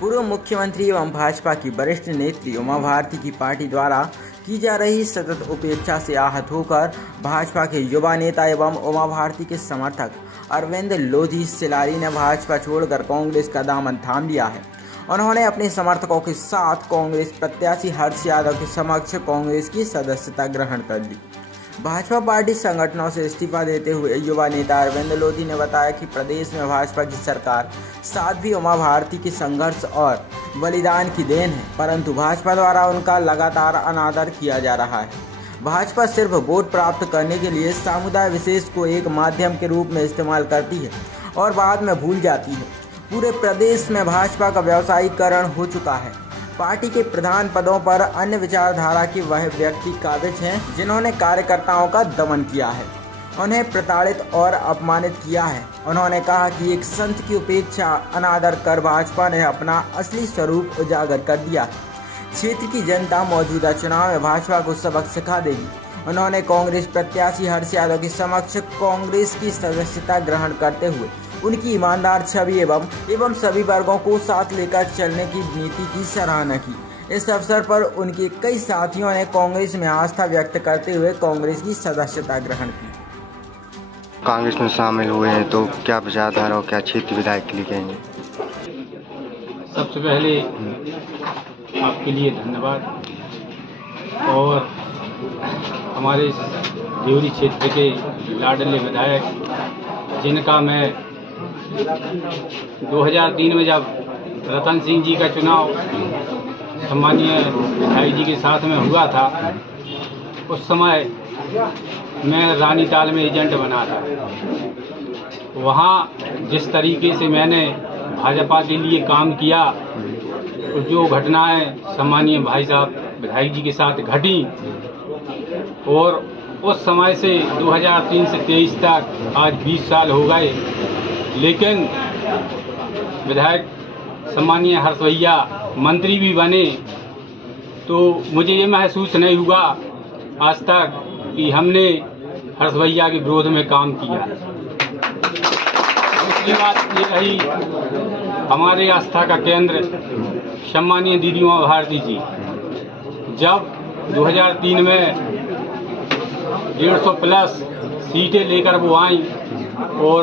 पूर्व मुख्यमंत्री एवं भाजपा की वरिष्ठ नेत्री उमा भारती की पार्टी द्वारा की जा रही सतत उपेक्षा से आहत होकर भाजपा के युवा नेता एवं उमा भारती के समर्थक अरविंद लोधी सिलारी ने भाजपा छोड़कर कांग्रेस का दामन थाम लिया है। उन्होंने अपने समर्थकों के साथ कांग्रेस प्रत्याशी हर्ष यादव के समक्ष कांग्रेस की सदस्यता ग्रहण कर ली। भाजपा पार्टी संगठनों से इस्तीफा देते हुए युवा नेता अरविंद लोधी ने बताया कि प्रदेश में भाजपा की सरकार साध्वी उमा भारती के संघर्ष और बलिदान की देन है, परंतु भाजपा द्वारा उनका लगातार अनादर किया जा रहा है। भाजपा सिर्फ वोट प्राप्त करने के लिए समुदाय विशेष को एक माध्यम के रूप में इस्तेमाल करती है और बाद में भूल जाती है। पूरे प्रदेश में भाजपा का व्यावसायीकरण हो चुका है। पार्टी के प्रधान पदों पर अन्य विचारधारा के वह व्यक्ति काबिज हैं जिन्होंने कार्यकर्ताओं का दमन किया है, उन्हें प्रताड़ित और अपमानित किया है। उन्होंने कहा कि एक संत की उपेक्षा अनादर कर भाजपा ने अपना असली स्वरूप उजागर कर दिया है। क्षेत्र की जनता मौजूदा चुनाव में भाजपा को सबक सिखा देगी। उन्होंने कांग्रेस प्रत्याशी हर्ष यादव के समक्ष कांग्रेस की सदस्यता ग्रहण करते हुए उनकी ईमानदार छवि एवं सभी वर्गों को साथ लेकर चलने की नीति की सराहना की। इस अवसर पर उनके कई साथियों ने कांग्रेस में आस्था व्यक्त करते हुए कांग्रेस की सदस्यता ग्रहण की। कांग्रेस में शामिल हुए हैं तो क्या विचारधारा और क्या क्षेत्र विधायक के लिए कहेंगे? सबसे पहले आपके लिए धन्यवाद और हमारे देवरी क्षेत्र के लाडले विधायक जिनका मैं 2003 में जब रतन सिंह जी का चुनाव सम्मानीय विधायक जी के साथ में हुआ था, उस समय मैं रानीताल में एजेंट बना था। वहाँ जिस तरीके से मैंने भाजपा के लिए काम किया, तो जो घटनाएं सम्मानीय भाई साहब विधायक जी के साथ घटी और उस समय से 2003 से 23 तक आज 20 साल हो गए, लेकिन विधायक सम्मानीय हर्ष भैया मंत्री भी बने तो मुझे ये महसूस नहीं हुआ आज तक कि हमने हर्ष भैया के विरोध में काम किया। दूसरी बात ये रही, हमारे आस्था का केंद्र सम्मानीय दीदी उमा भारती जी जब 2003 में 150 प्लस सीटें लेकर वो आई और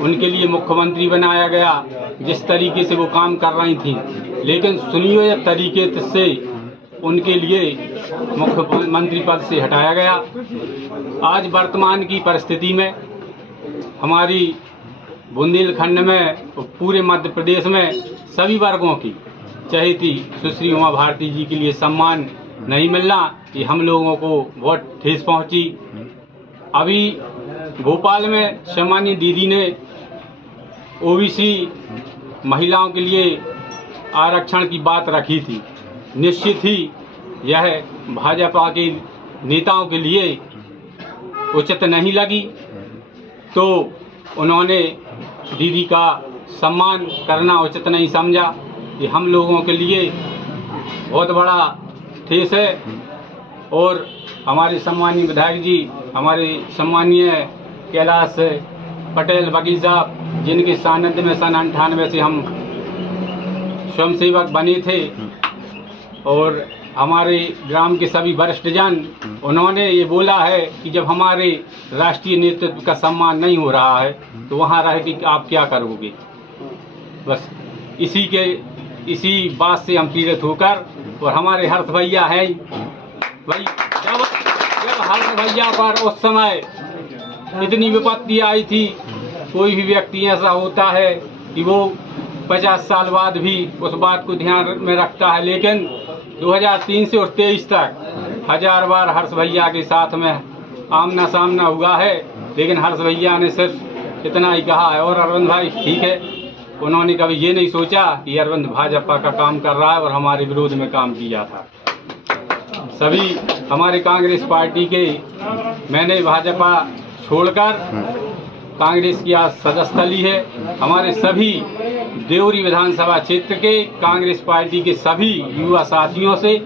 उनके लिए मुख्यमंत्री बनाया गया, जिस तरीके से वो काम कर रही थी, लेकिन सुनियोजित तरीके से उनके लिए मुख्यमंत्री पद से हटाया गया। आज वर्तमान की परिस्थिति में हमारी बुंदेलखंड में पूरे मध्य प्रदेश में सभी वर्गों की चहेती सुश्री उमा भारती जी के लिए सम्मान नहीं मिलना, ये हम लोगों को बहुत ठेस पहुंची। अभी भोपाल में सम्मानीय दीदी ने ओबीसी महिलाओं के लिए आरक्षण की बात रखी थी। निश्चित ही यह भाजपा के नेताओं के लिए उचित नहीं लगी, तो उन्होंने दीदी का सम्मान करना उचित नहीं समझा। ये हम लोगों के लिए बहुत बड़ा ठेस है और हमारे सम्मानीय विधायक जी, हमारे सम्मानीय कैलाश पटेल वकील साहब, जिनके सानिध्य में सन 98 से हम स्वयंसेवक बने थे, और हमारे ग्राम के सभी वरिष्ठ जन, उन्होंने ये बोला है कि जब हमारे राष्ट्रीय नेतृत्व का सम्मान नहीं हो रहा है तो वहाँ रह के आप क्या करोगे। बस इसी बात से हम पीड़ित होकर, और हमारे हर्ष भैया हैं भाई, जब हर्ष भैया पर उस समय इतनी विपत्ति आई थी, कोई भी व्यक्ति ऐसा होता है कि वो 50 साल बाद भी उस बात को ध्यान में रखता है, लेकिन 2003 से और 23 तक 1000 बार हर्ष भैया के साथ में आमना सामना हुआ है, लेकिन हर्ष भैया ने सिर्फ इतना ही कहा है। और अरविंद भाई ठीक है, उन्होंने कभी ये नहीं सोचा कि अरविंद भाजपा का काम कर रहा है और हमारे विरोध में काम किया था। सभी हमारे कांग्रेस पार्टी के, मैंने भाजपा छोड़कर कांग्रेस की आज सदस्यता ली है। हमारे सभी देवरी विधानसभा क्षेत्र के कांग्रेस पार्टी के सभी युवा साथियों से,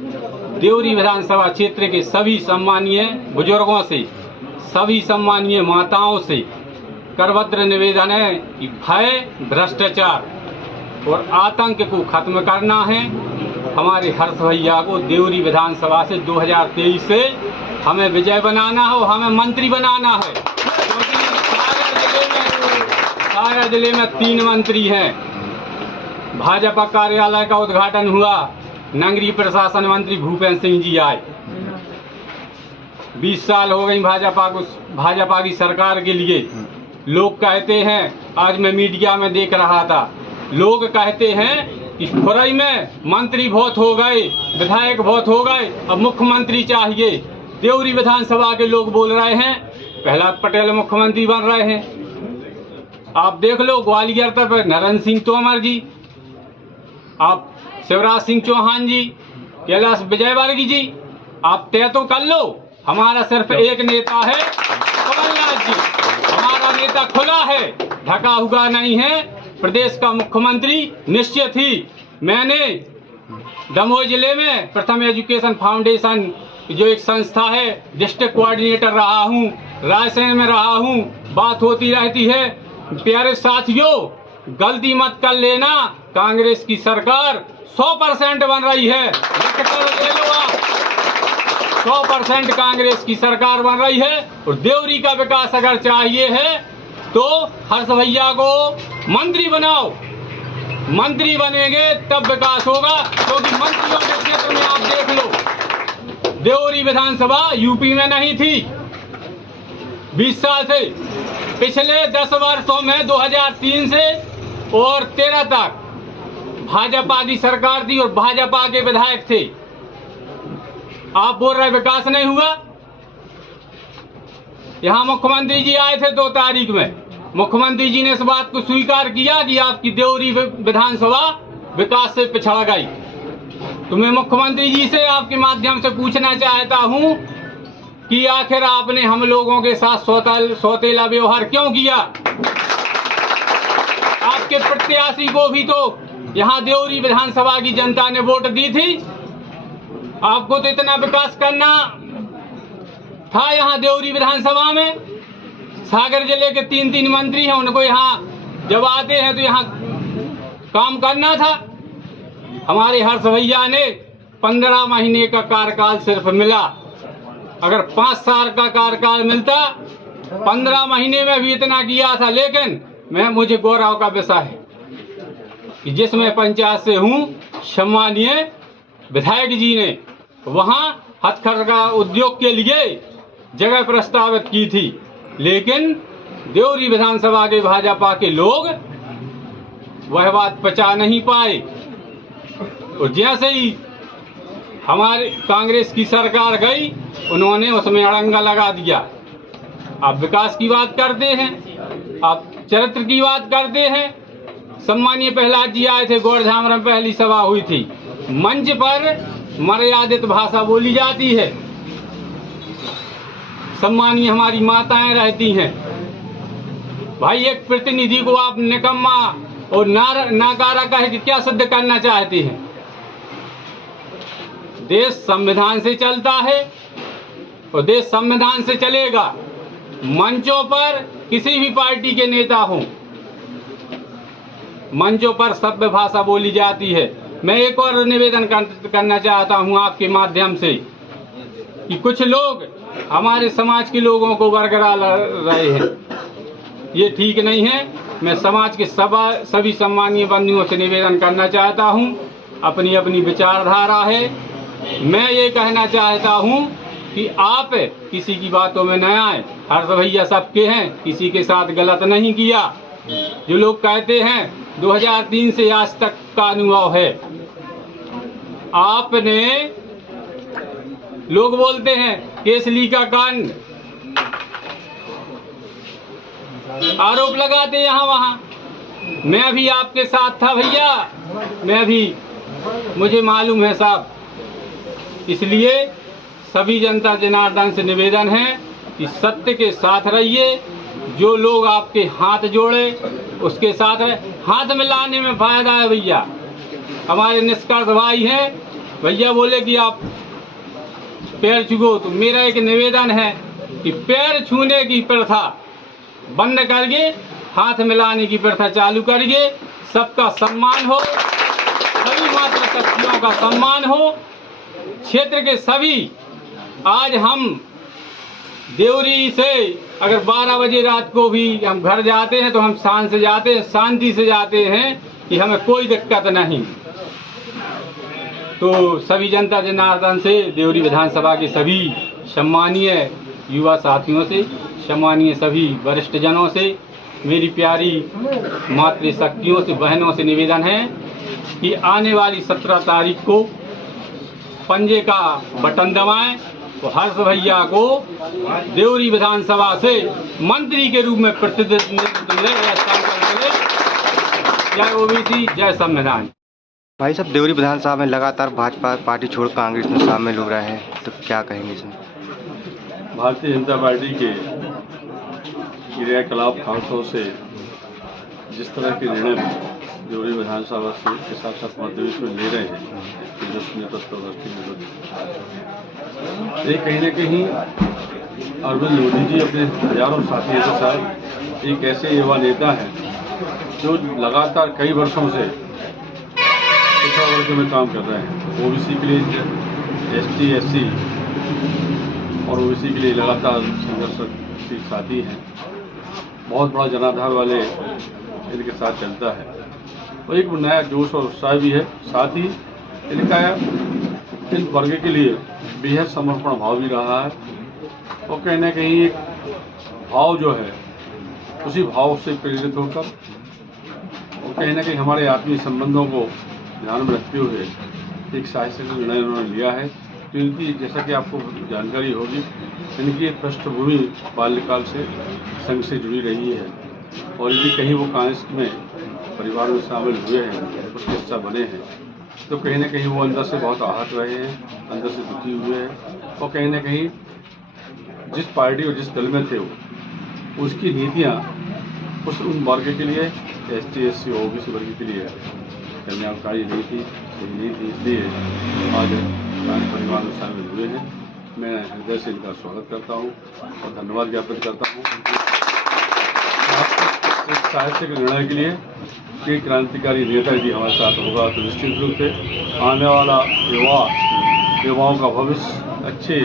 देवरी विधानसभा क्षेत्र के सभी सम्मानीय बुजुर्गों से, सभी सम्मानीय माताओं से करभद्र निवेदन है कि भय, भ्रष्टाचार और आतंक को खत्म करना है। हमारे हर्ष भैया को देवरी विधानसभा से 2023 से हमें विजय बनाना है और हमें मंत्री बनाना है, क्योंकि सारा जिले में 3 मंत्री हैं। भाजपा कार्यालय का उद्घाटन हुआ, नगरीय प्रशासन मंत्री भूपेंद्र सिंह जी आए। 20 साल हो गई भाजपा की सरकार के लिए। लोग कहते हैं, आज मैं मीडिया में देख रहा था, लोग कहते हैं कि खुरई में मंत्री बहुत हो गए, विधायक बहुत हो गए, अब मुख्यमंत्री चाहिए। देवरी विधानसभा के लोग बोल रहे हैं प्रहलाद पटेल मुख्यमंत्री बन रहे हैं। आप देख लो ग्वालियर तक नरेंद्र सिंह तोमर जी, आप शिवराज सिंह चौहान जी, कैलाश विजयवर्गीय जी, आप तय तो कर लो। हमारा सिर्फ एक नेता है, कमलनाथ जी। हमारा नेता खुला है, ढका हुआ नहीं है। प्रदेश का मुख्यमंत्री निश्चित ही। मैंने दमोह जिले में प्रथम एजुकेशन फाउंडेशन जो एक संस्था है, डिस्ट्रिक्ट कोऑर्डिनेटर रहा हूँ, रायसेन में रहा हूँ, बात होती रहती है। प्यारे साथियों, गलती मत कर लेना, कांग्रेस की सरकार 100% बन रही है। लिख कर ले लो आप, 100% कांग्रेस की सरकार बन रही है। और देवरी का विकास अगर चाहिए है तो हर्ष भैया को मंत्री बनाओ। मंत्री बनेंगे तब विकास होगा, क्योंकि मंत्रियों के क्षेत्र में आप देख लो, देवरी विधानसभा यूपी में नहीं थी 20 साल से। पिछले 10 वर्षों में 2003 से और 13 तक भाजपा की सरकार थी और भाजपा के विधायक थे। आप बोल रहे विकास नहीं हुआ। यहाँ मुख्यमंत्री जी आए थे 2 तारीख में, मुख्यमंत्री जी ने इस बात को स्वीकार किया कि आपकी देवरी विधानसभा विकास से पिछड़ गई। तो मैं मुख्यमंत्री जी से आपके माध्यम से पूछना चाहता हूँ कि आखिर आपने हम लोगों के साथ सौतेला व्यवहार क्यों किया। आपके प्रत्याशी को भी तो यहाँ देवरी विधानसभा की जनता ने वोट दी थी। आपको तो इतना विकास करना था यहाँ देवरी विधानसभा में। सागर जिले के 3 मंत्री हैं, उनको यहाँ जब आते हैं तो यहाँ काम करना था। हमारे हर्ष भैया ने 15 महीने का कार्यकाल सिर्फ मिला। अगर 5 साल का कार्यकाल मिलता, 15 महीने में भी इतना किया था। लेकिन मुझे गौरव का विषय है कि जिसमें पंचायत से हूँ, सम्मानीय विधायक जी ने वहाँ हथकरघा उद्योग के लिए जगह प्रस्तावित की थी, लेकिन देवरी विधानसभा के भाजपा के लोग वह बात पचा नहीं पाए। और जैसे ही हमारे कांग्रेस की सरकार गई, उन्होंने उसमें अड़ंगा लगा दिया। आप विकास की बात करते हैं, आप चरित्र की बात करते हैं। सम्मानीय प्रहलाद जी आए थे, गौरधाम में पहली सभा हुई थी। मंच पर मर्यादित भाषा बोली जाती है। सम्मानीय हमारी माताएं रहती हैं। भाई, एक प्रतिनिधि को आप निकम्मा और नाकारा कहे कि क्या सिद्ध करना चाहते हैं। देश संविधान से चलता है और देश संविधान से चलेगा। मंचों पर किसी भी पार्टी के नेता हों, मंचों पर सभ्य भाषा बोली जाती है। मैं एक और निवेदन करना चाहता हूं आपके माध्यम से कि कुछ लोग हमारे समाज के लोगों को बरकरार रहे हैं, ये ठीक नहीं है। मैं समाज के सभी सम्मानीय बंधुओं से निवेदन करना चाहता हूं, अपनी अपनी विचारधारा है। मैं ये कहना चाहता हूं कि आप किसी की बातों में न आए। हर्ष भैया सबके हैं, किसी के साथ गलत नहीं किया। जो लोग कहते हैं 2003 से आज तक का अनुभव है, आपने लोग बोलते हैं केसली का कांड, आरोप लगाते यहाँ वहाँ। मैं भी आपके साथ था भैया, मैं भी, मुझे मालूम है साहब। इसलिए सभी जनता जनार्दन से निवेदन है कि सत्य के साथ रहिए। जो लोग आपके हाथ जोड़े उसके साथ है। हाथ मिलाने में फायदा है भैया। हमारे निष्कर्ष भाई हैं, भैया बोले कि आप पैर छुओ, तो मेरा एक निवेदन है कि पैर छूने की प्रथा बंद करिए, हाथ मिलाने की प्रथा चालू करिए। सबका सम्मान हो, सभी मातृशक्तियों का सम्मान हो। क्षेत्र के सभी, आज हम देवरी से अगर 12 बजे रात को भी हम घर जाते हैं तो हम शान से जाते हैं, शांति से जाते हैं कि हमें कोई दिक्कत नहीं। तो सभी जनता जनार्दन से, देवरी विधानसभा के सभी सम्मानीय युवा साथियों से, सम्मानीय सभी वरिष्ठ जनों से, मेरी प्यारी मातृशक्तियों से, बहनों से निवेदन है कि आने वाली 17 तारीख को पंजे का बटन दबाएं तो हर्ष भैया को देवरी विधानसभा से मंत्री के रूप में प्रतिनिधित्व मिले। जय ओबीसी, जय संविधान। भाई साहब, देवरी विधानसभा में लगातार भाजपा पार्टी छोड़ कांग्रेस में शामिल हो रहे हैं, तो क्या कहेंगे सर? भारतीय जनता पार्टी के क्रियाकलाप खासतौर से जिस तरह के निर्णय देवरी विधानसभा के साथ साथ मध्य प्रदेश में ले रहे हैं, ये कहीं न कहीं अरविंद मोदी जी अपने हजारों साथियों के साथ एक ऐसे युवा नेता हैं जो लगातार कई वर्षों से पिछड़ा वर्ग में काम कर रहे हैं। ओबीसी के लिए, एसटी, एससी और ओबीसी के लिए लगातार संघर्षशील साथी हैं। बहुत बड़ा जनाधार वाले इनके साथ चलता है और एक नया जोश और उत्साह भी है। साथ ही इनका इन वर्ग के लिए बेहद समर्पण भाव भी रहा है और कहीं ना कहीं एक भाव जो है उसी भाव से प्रेरित होकर और कहीं ना कहीं हमारे आत्मीय संबंधों को ध्यान में रखते हुए एक साहसिक निर्णय उन्होंने लिया है। तो इनकी, जैसा कि आपको जानकारी होगी, इनकी पृष्ठभूमि बाल्यकाल से संघ से जुड़ी रही है और यदि कहीं वो कांग्रेस में परिवार में शामिल हुए हैं, उसके हिस्सा बने हैं, तो कहीं ना कहीं वो अंदर से बहुत आहत रहे हैं, अंदर से दुखी हुए हैं और कहीं ना कहीं जिस पार्टी और जिस दल में थे वो उसकी नीतियाँ उन वर्ग के लिए, एसटी, एससी, ओबीसी वर्ग के लिए कल्याणकारी नहीं थी, इसलिए आज कांग्रेस परिवार में शामिल हुए हैं। मैं हृदय से इनका स्वागत करता हूं और धन्यवाद ज्ञापित करता हूं इस साहसिक निर्णय के लिए कि क्रांतिकारी नेता यदि हमारे साथ होगा तो निश्चित रूप से आने वाला युवाओं का भविष्य अच्छे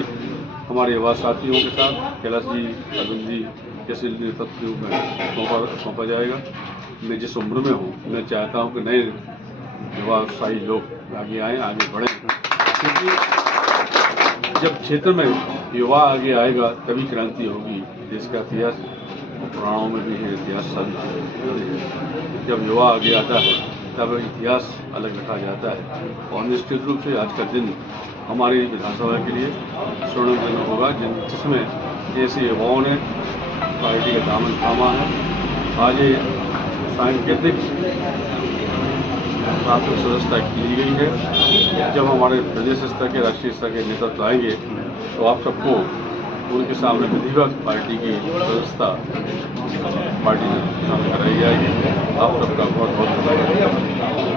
हमारे युवा साथियों के साथ कैलाश जी, अरविंद जी जैसे नेतृत्व के रूप में सौंपा जाएगा। मैं जिस उम्र में हूँ, मैं चाहता हूँ कि नए युवा उत्साही लोग आगे आएँ, आगे बढ़ें, क्योंकि जब क्षेत्र में युवा आगे आएगा तभी क्रांति होगी। देश का इतिहास पुराणों में भी है, इतिहास साबित जब युवा आगे आता है तब इतिहास अलग रखा जाता है और निश्चित रूप से आज का दिन हमारी विधानसभा के लिए स्वर्णिम दिन होगा जिसमें ऐसे युवाओं ने पार्टी का दामन थामा है। आज ये सांकेतिक प्राथमिक सदस्यता की गई है। जब हमारे प्रदेश स्तर के, राष्ट्रीय स्तर के नेतृत्व आएंगे तो आप सबको उनके सामने विधिवत पार्टी की सदस्यता पार्टी में शामिल कराई जाएगी। आप सबका बहुत बहुत धन्यवाद।